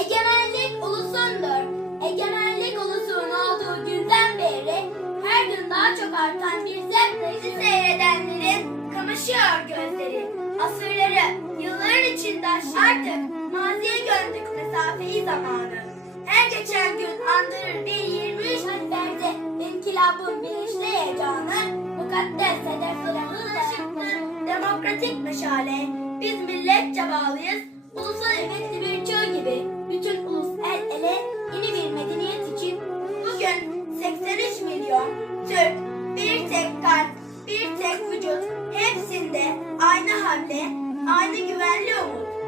Egemenlik ulusundur. Egemenlik ulusun olduğu günden beri her gün daha çok artan bir zevkle seyredenlerin kamaşıyor gözleri. Asırları, yılların içinde aştık. Artık maziye gömdük mesafeyi zamanı. Her geçen gün andırır bir 23 haniferde inkılabın bilinçli heyecanı. Mukaddes hedeflere hızla çıktı. Demokratik meşale. Biz milletçe bağlıyız. Ulusal emekli hamle, aynı güvenli umut.